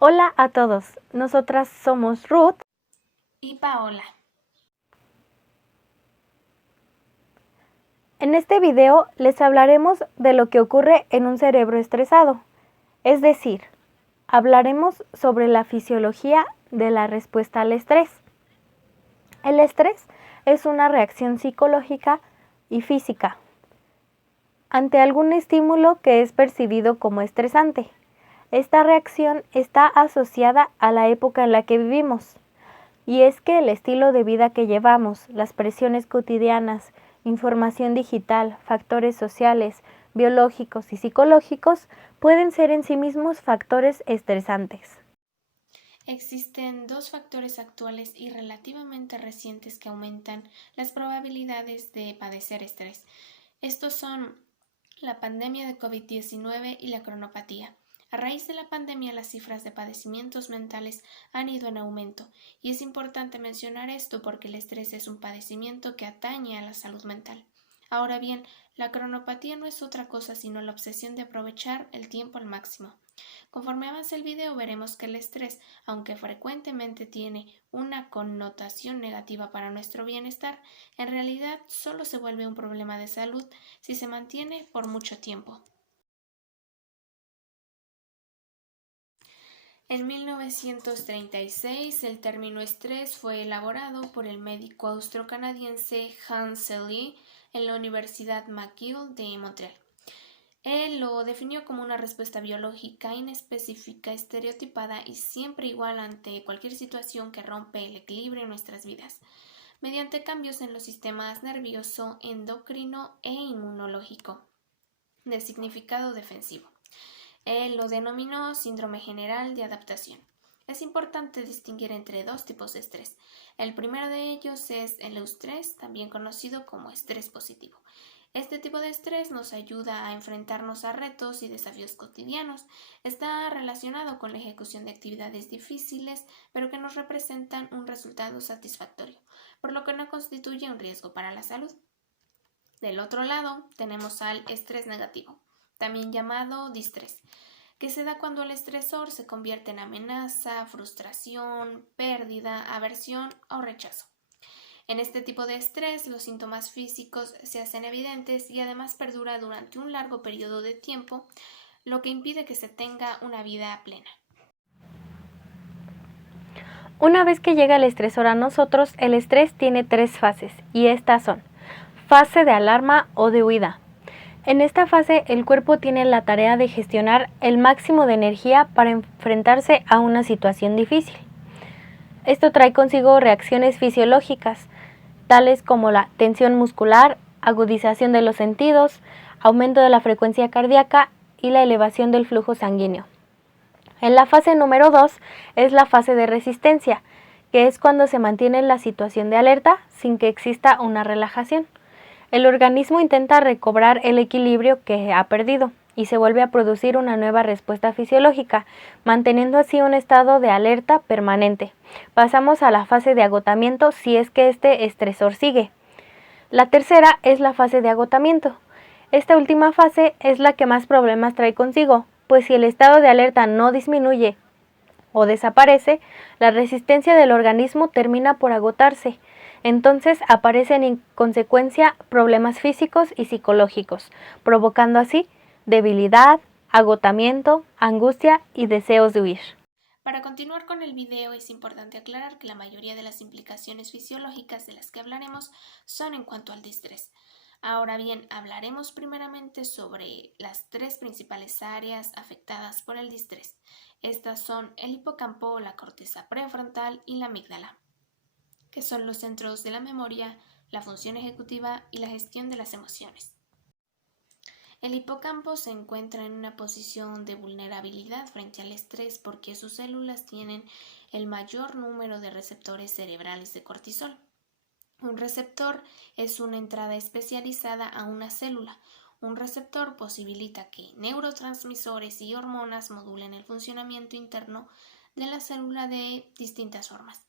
Hola a todos, nosotras somos Ruth y Paola. En este video les hablaremos de lo que ocurre en un cerebro estresado, es decir, hablaremos sobre la fisiología de la respuesta al estrés. El estrés es una reacción psicológica y física ante algún estímulo que es percibido como estresante. Esta reacción está asociada a la época en la que vivimos. Y es que el estilo de vida que llevamos, las presiones cotidianas, información digital, factores sociales, biológicos y psicológicos pueden ser en sí mismos factores estresantes. Existen dos factores actuales y relativamente recientes que aumentan las probabilidades de padecer estrés. Estos son la pandemia de COVID-19 y la cronopatía. A raíz de la pandemia, las cifras de padecimientos mentales han ido en aumento, y es importante mencionar esto porque el estrés es un padecimiento que atañe a la salud mental. Ahora bien, la cronopatía no es otra cosa sino la obsesión de aprovechar el tiempo al máximo. Conforme avance el video veremos que el estrés, aunque frecuentemente tiene una connotación negativa para nuestro bienestar, en realidad solo se vuelve un problema de salud si se mantiene por mucho tiempo. En 1936, el término estrés fue elaborado por el médico austrocanadiense Hans Selye en la Universidad McGill de Montreal. Él lo definió como una respuesta biológica inespecífica, estereotipada y siempre igual ante cualquier situación que rompe el equilibrio en nuestras vidas, mediante cambios en los sistemas nervioso, endocrino e inmunológico, de significado defensivo. Él lo denominó síndrome general de adaptación. Es importante distinguir entre dos tipos de estrés. El primero de ellos es el eustrés, también conocido como estrés positivo. Este tipo de estrés nos ayuda a enfrentarnos a retos y desafíos cotidianos. Está relacionado con la ejecución de actividades difíciles, pero que nos representan un resultado satisfactorio, por lo que no constituye un riesgo para la salud. Del otro lado, tenemos al estrés negativo, también llamado distrés, que se da cuando el estresor se convierte en amenaza, frustración, pérdida, aversión o rechazo. En este tipo de estrés, los síntomas físicos se hacen evidentes y además perdura durante un largo periodo de tiempo, lo que impide que se tenga una vida plena. Una vez que llega el estresor a nosotros, el estrés tiene tres fases y estas son: fase de alarma o de huida. En esta fase, el cuerpo tiene la tarea de gestionar el máximo de energía para enfrentarse a una situación difícil. Esto trae consigo reacciones fisiológicas, tales como la tensión muscular, agudización de los sentidos, aumento de la frecuencia cardíaca y la elevación del flujo sanguíneo. En la fase número 2 es la fase de resistencia, que es cuando se mantiene la situación de alerta sin que exista una relajación. El organismo intenta recobrar el equilibrio que ha perdido y se vuelve a producir una nueva respuesta fisiológica, manteniendo así un estado de alerta permanente. Pasamos a la fase de agotamiento si es que este estresor sigue. La tercera es la fase de agotamiento. Esta última fase es la que más problemas trae consigo, pues si el estado de alerta no disminuye o desaparece, la resistencia del organismo termina por agotarse. Entonces aparecen en consecuencia problemas físicos y psicológicos, provocando así debilidad, agotamiento, angustia y deseos de huir. Para continuar con el video es importante aclarar que la mayoría de las implicaciones fisiológicas de las que hablaremos son en cuanto al distrés. Ahora bien, hablaremos primeramente sobre las tres principales áreas afectadas por el distrés. Estas son el hipocampo, la corteza prefrontal y la amígdala, que son los centros de la memoria, la función ejecutiva y la gestión de las emociones. El hipocampo se encuentra en una posición de vulnerabilidad frente al estrés porque sus células tienen el mayor número de receptores cerebrales de cortisol. Un receptor es una entrada especializada a una célula. Un receptor posibilita que neurotransmisores y hormonas modulen el funcionamiento interno de la célula de distintas formas.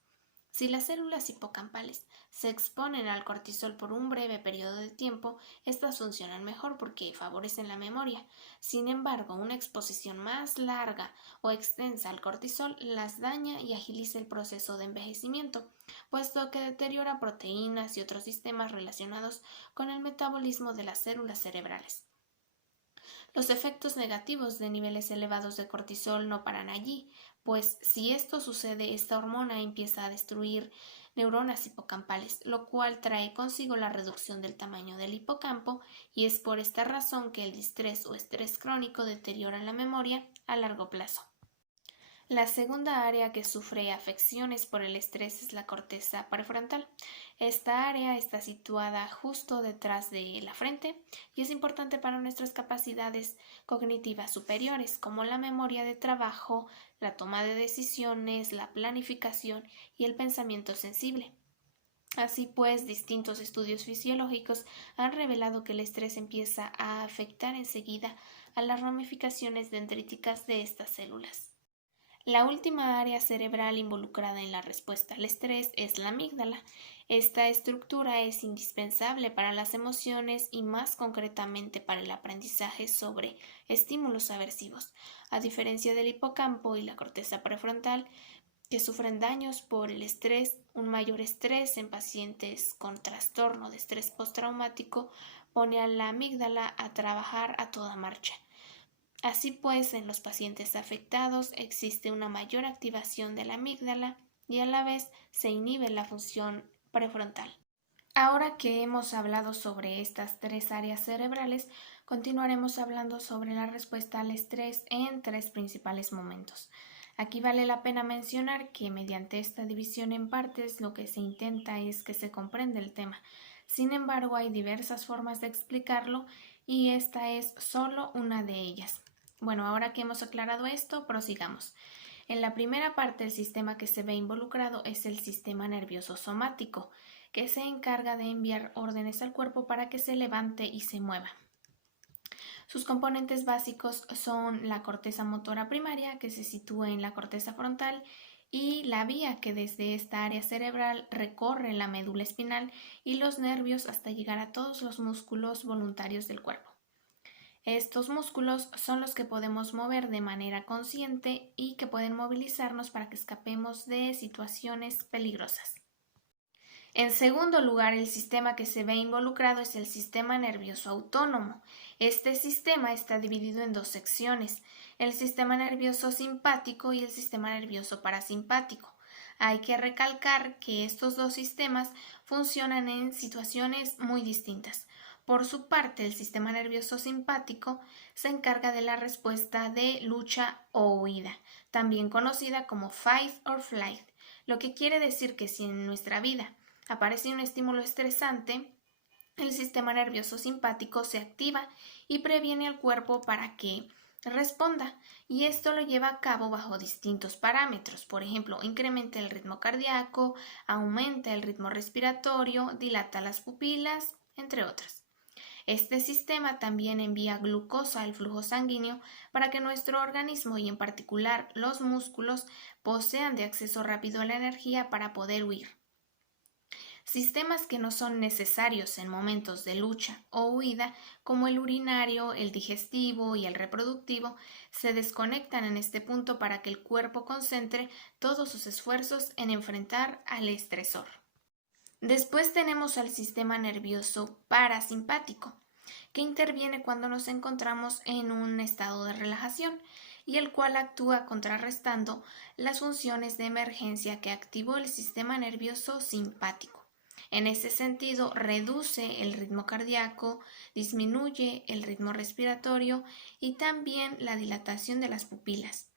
Si las células hipocampales se exponen al cortisol por un breve periodo de tiempo, estas funcionan mejor porque favorecen la memoria. Sin embargo, una exposición más larga o extensa al cortisol las daña y agiliza el proceso de envejecimiento, puesto que deteriora proteínas y otros sistemas relacionados con el metabolismo de las células cerebrales. Los efectos negativos de niveles elevados de cortisol no paran allí, pues si esto sucede, esta hormona empieza a destruir neuronas hipocampales, lo cual trae consigo la reducción del tamaño del hipocampo, y es por esta razón que el distrés o estrés crónico deteriora la memoria a largo plazo. La segunda área que sufre afecciones por el estrés es la corteza prefrontal. Esta área está situada justo detrás de la frente y es importante para nuestras capacidades cognitivas superiores, como la memoria de trabajo, la toma de decisiones, la planificación y el pensamiento sensible. Así pues, distintos estudios fisiológicos han revelado que el estrés empieza a afectar enseguida a las ramificaciones dendríticas de estas células. La última área cerebral involucrada en la respuesta al estrés es la amígdala. Esta estructura es indispensable para las emociones y más concretamente para el aprendizaje sobre estímulos aversivos. A diferencia del hipocampo y la corteza prefrontal, que sufren daños por el estrés, un mayor estrés en pacientes con trastorno de estrés postraumático pone a la amígdala a trabajar a toda marcha. Así pues, en los pacientes afectados existe una mayor activación de la amígdala y a la vez se inhibe la función prefrontal. Ahora que hemos hablado sobre estas tres áreas cerebrales, continuaremos hablando sobre la respuesta al estrés en tres principales momentos. Aquí vale la pena mencionar que mediante esta división en partes lo que se intenta es que se comprenda el tema. Sin embargo, hay diversas formas de explicarlo y esta es solo una de ellas. Bueno, ahora que hemos aclarado esto, prosigamos. En la primera parte, el sistema que se ve involucrado es el sistema nervioso somático, que se encarga de enviar órdenes al cuerpo para que se levante y se mueva. Sus componentes básicos son la corteza motora primaria, que se sitúa en la corteza frontal, y la vía que desde esta área cerebral recorre la médula espinal y los nervios hasta llegar a todos los músculos voluntarios del cuerpo. Estos músculos son los que podemos mover de manera consciente y que pueden movilizarnos para que escapemos de situaciones peligrosas. En segundo lugar, el sistema que se ve involucrado es el sistema nervioso autónomo. Este sistema está dividido en dos secciones, el sistema nervioso simpático y el sistema nervioso parasimpático. Hay que recalcar que estos dos sistemas funcionan en situaciones muy distintas. Por su parte, el sistema nervioso simpático se encarga de la respuesta de lucha o huida, también conocida como fight or flight, lo que quiere decir que si en nuestra vida aparece un estímulo estresante, el sistema nervioso simpático se activa y previene al cuerpo para que responda, y esto lo lleva a cabo bajo distintos parámetros. Por ejemplo, incrementa el ritmo cardíaco, aumenta el ritmo respiratorio, dilata las pupilas, entre otras. Este sistema también envía glucosa al flujo sanguíneo para que nuestro organismo y en particular los músculos posean de acceso rápido a la energía para poder huir. Sistemas que no son necesarios en momentos de lucha o huida, como el urinario, el digestivo y el reproductivo, se desconectan en este punto para que el cuerpo concentre todos sus esfuerzos en enfrentar al estresor. Después tenemos al sistema nervioso parasimpático, que interviene cuando nos encontramos en un estado de relajación y el cual actúa contrarrestando las funciones de emergencia que activó el sistema nervioso simpático. En ese sentido, reduce el ritmo cardíaco, disminuye el ritmo respiratorio y también la dilatación de las pupilas.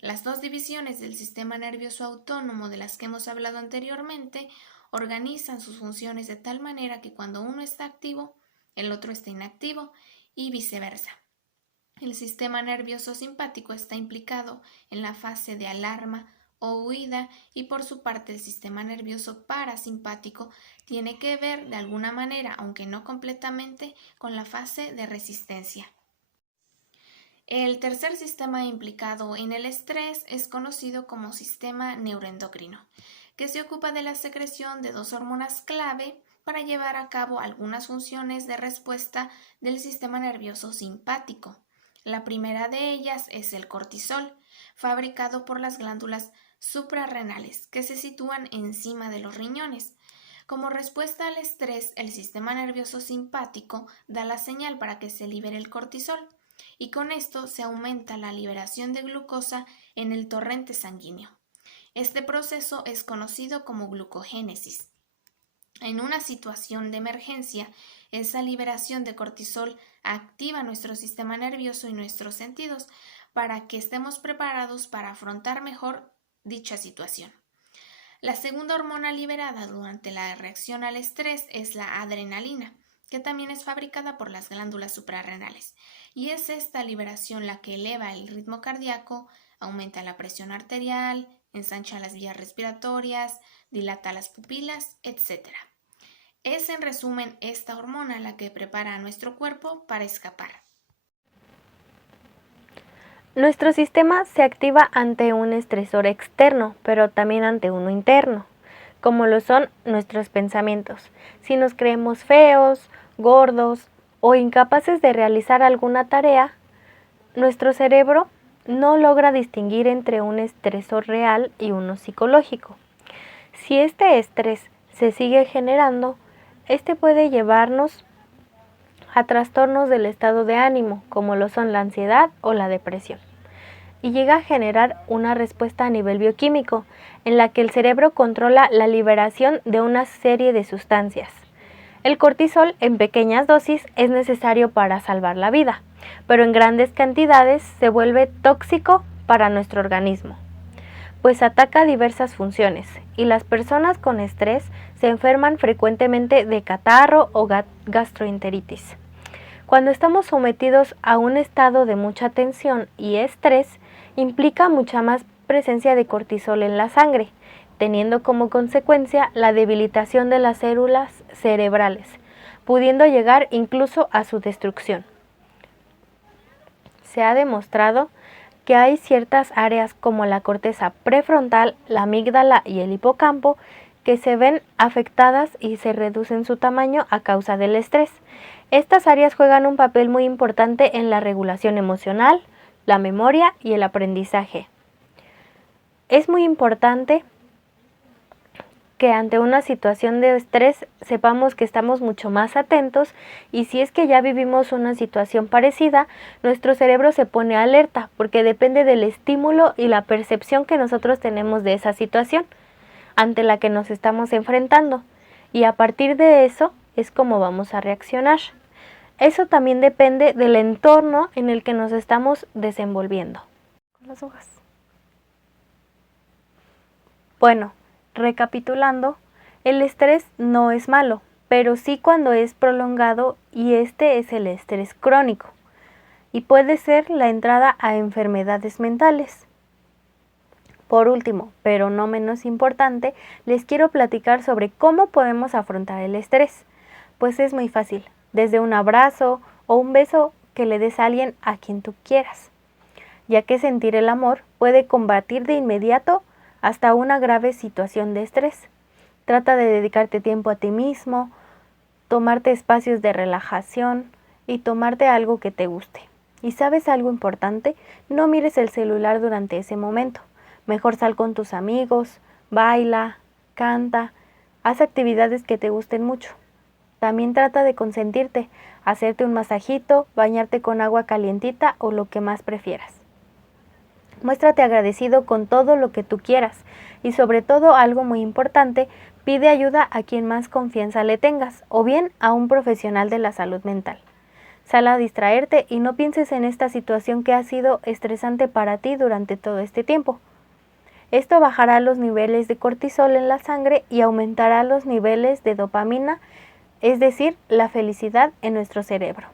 Las dos divisiones del sistema nervioso autónomo de las que hemos hablado anteriormente organizan sus funciones de tal manera que cuando uno está activo, el otro está inactivo y viceversa. El sistema nervioso simpático está implicado en la fase de alarma o huida y por su parte el sistema nervioso parasimpático tiene que ver de alguna manera, aunque no completamente, con la fase de resistencia. El tercer sistema implicado en el estrés es conocido como sistema neuroendocrino. que se ocupa de la secreción de dos hormonas clave para llevar a cabo algunas funciones de respuesta del sistema nervioso simpático. La primera de ellas es el cortisol, fabricado por las glándulas suprarrenales, que se sitúan encima de los riñones. Como respuesta al estrés, el sistema nervioso simpático da la señal para que se libere el cortisol, y con esto se aumenta la liberación de glucosa en el torrente sanguíneo. Este proceso es conocido como glucogénesis. En una situación de emergencia, esa liberación de cortisol activa nuestro sistema nervioso y nuestros sentidos para que estemos preparados para afrontar mejor dicha situación. La segunda hormona liberada durante la reacción al estrés es la adrenalina, que también es fabricada por las glándulas suprarrenales, y es esta liberación la que eleva el ritmo cardíaco, aumenta la presión arterial, ensancha las vías respiratorias, dilata las pupilas, etc. Es en resumen esta hormona la que prepara a nuestro cuerpo para escapar. Nuestro sistema se activa ante un estresor externo, pero también ante uno interno, como lo son nuestros pensamientos. Si nos creemos feos, gordos o incapaces de realizar alguna tarea, nuestro cerebro no logra distinguir entre un estresor real y uno psicológico. Si este estrés se sigue generando, este puede llevarnos a trastornos del estado de ánimo, como lo son la ansiedad o la depresión, y llega a generar una respuesta a nivel bioquímico, en la que el cerebro controla la liberación de una serie de sustancias. El cortisol en pequeñas dosis es necesario para salvar la vida, pero en grandes cantidades se vuelve tóxico para nuestro organismo, pues ataca diversas funciones, y las personas con estrés se enferman frecuentemente de catarro o gastroenteritis. Cuando estamos sometidos a un estado de mucha tensión y estrés, implica mucha más presencia de cortisol en la sangre, teniendo como consecuencia la debilitación de las células cerebrales, pudiendo llegar incluso a su destrucción. Se ha demostrado que hay ciertas áreas como la corteza prefrontal, la amígdala y el hipocampo que se ven afectadas y se reducen su tamaño a causa del estrés. Estas áreas juegan un papel muy importante en la regulación emocional, la memoria y el aprendizaje. Es muy importante que ante una situación de estrés sepamos que estamos mucho más atentos, y si es que ya vivimos una situación parecida, nuestro cerebro se pone alerta porque depende del estímulo y la percepción que nosotros tenemos de esa situación ante la que nos estamos enfrentando, y a partir de eso es como vamos a reaccionar. Eso también depende del entorno en el que nos estamos desenvolviendo. Con las hojas. Bueno, recapitulando, el estrés no es malo, pero sí cuando es prolongado, y este es el estrés crónico, y puede ser la entrada a enfermedades mentales. Por último, pero no menos importante, les quiero platicar sobre cómo podemos afrontar el estrés. Pues es muy fácil, desde un abrazo o un beso que le des a alguien a quien tú quieras, ya que sentir el amor puede combatir de inmediato hasta una grave situación de estrés. Trata de dedicarte tiempo a ti mismo, tomarte espacios de relajación y tomarte algo que te guste. ¿Y sabes algo importante? No mires el celular durante ese momento. Mejor sal con tus amigos, baila, canta, haz actividades que te gusten mucho. También trata de consentirte, hacerte un masajito, bañarte con agua calientita o lo que más prefieras. Muéstrate agradecido con todo lo que tú quieras, y sobre todo, algo muy importante, pide ayuda a quien más confianza le tengas, o bien a un profesional de la salud mental. Sal a distraerte y no pienses en esta situación que ha sido estresante para ti durante todo este tiempo. Esto bajará los niveles de cortisol en la sangre y aumentará los niveles de dopamina, es decir, la felicidad en nuestro cerebro.